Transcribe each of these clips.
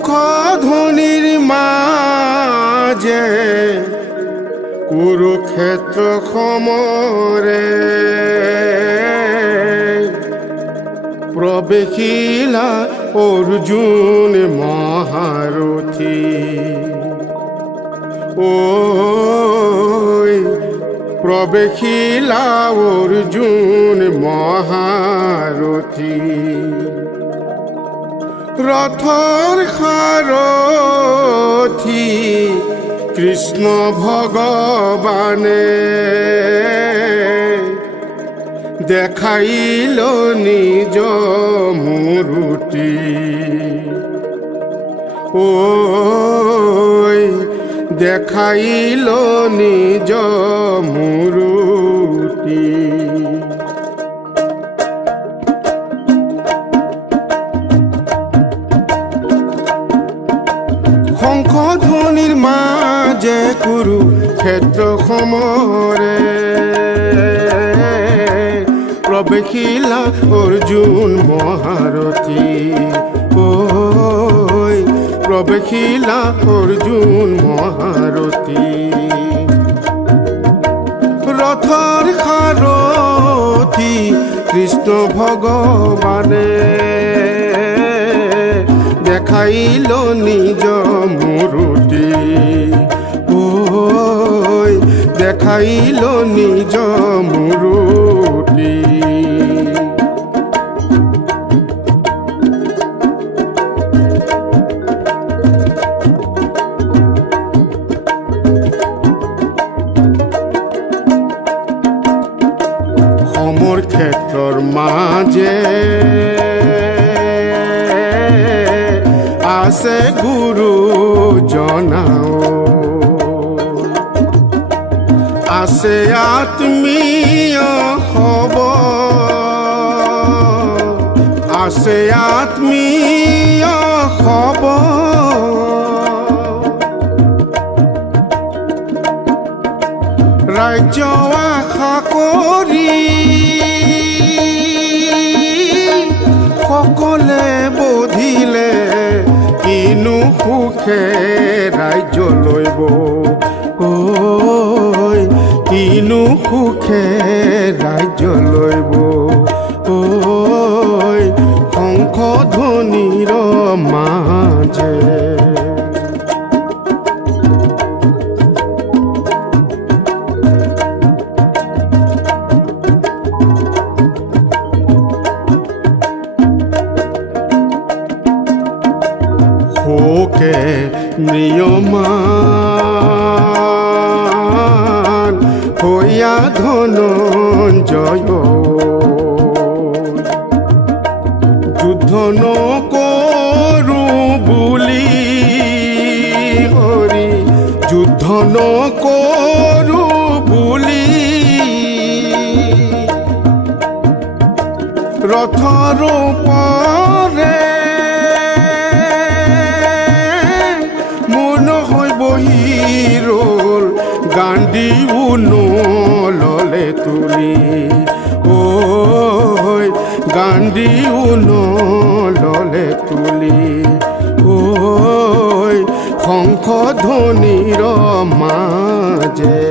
শঙ্খ ধ্বনির মাঝে কুরুক্ষেত্র সমরে প্রবেশিলা অর্জুন মহারথী। ওই প্রবেশিলা অর্জুন মহারথী। রথর সারথী কৃষ্ণ ভগবানে দেখাইল নিজ মূর্তি। ওই দেখাইল নিজ মূর্তি। শঙ্খ ধ্বনির মাঝে কুরুক্ষেত্র সমরে প্রবেশিলা অর্জুন মহারথী। ওই প্রবেশিলা অর্জুন মহারথী। রথর সারথী কৃষ্ণ ভগবানে দেখাইল নিজ মূর্তি। ওই দেখাইল নিজ মূর্তি। সমর ক্ষেত্ৰৰ মাঝে আছে গুৰু জনাও, আছে আত্মীয় খবৰ, আছে আত্মীয় খবৰ। ৰাজ্য আশা কৰি সকলে বধিলে কিনো সুখে ৰাজ্য লৈব। ঐ কিনো সুখে ৰাজ্য লৈব। ঐ শঙ্খ ধ্বনিৰ মাঝে শোকে ম্ৰিয়মান হৈয়া ধনঞ্জয় যুদ্ধ নকৰো বুলি হৰি, যুদ্ধ নকৰো বুলি ৰথৰ ওপৰে বহি ৰল গাণ্ডীও নললে তুলি। ঐ গাণ্ডীও নললে তুলি। ঐ শঙ্খ ধ্বনিৰ মাঝে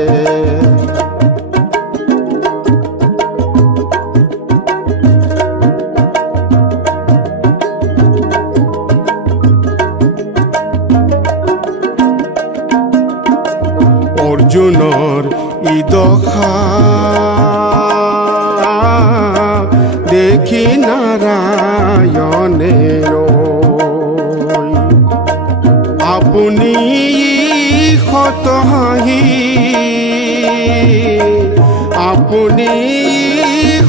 অৰ্জুনৰ ই দশা দেখি নাৰায়ণে আপুনি শত হাঁহি, আপুনি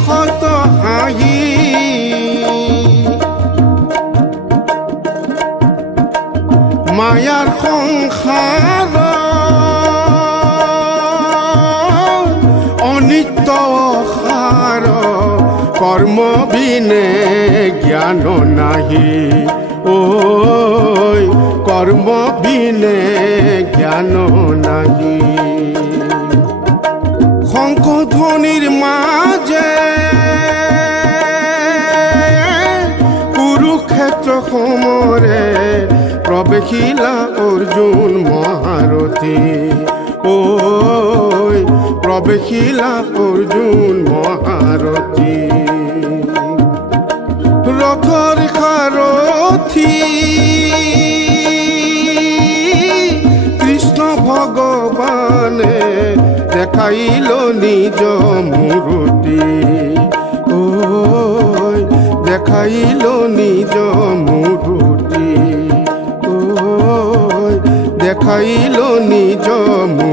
শত হাঁহি মায়াৰ সংসাৰ অনিত্য সাৰ কৰ্ম বিনে জ্ঞান নাহি। ঐ কৰ্ম বিনে জ্ঞান নাহি। শঙ্খ ধ্বনিৰ মাঝে কুৰুক্ষেত্ৰ সমৰে প্রবেশিলা অর্জুন মহারথী ওই প্রবেশিলা অর্জুন মহারথী রথর সারথী কৃষ্ণ ভগবানে দেখাইল নিজ মূর্তি ওই দেখাইল নিজ মূর্তি ওই দেখাইল নিজ মূর্তি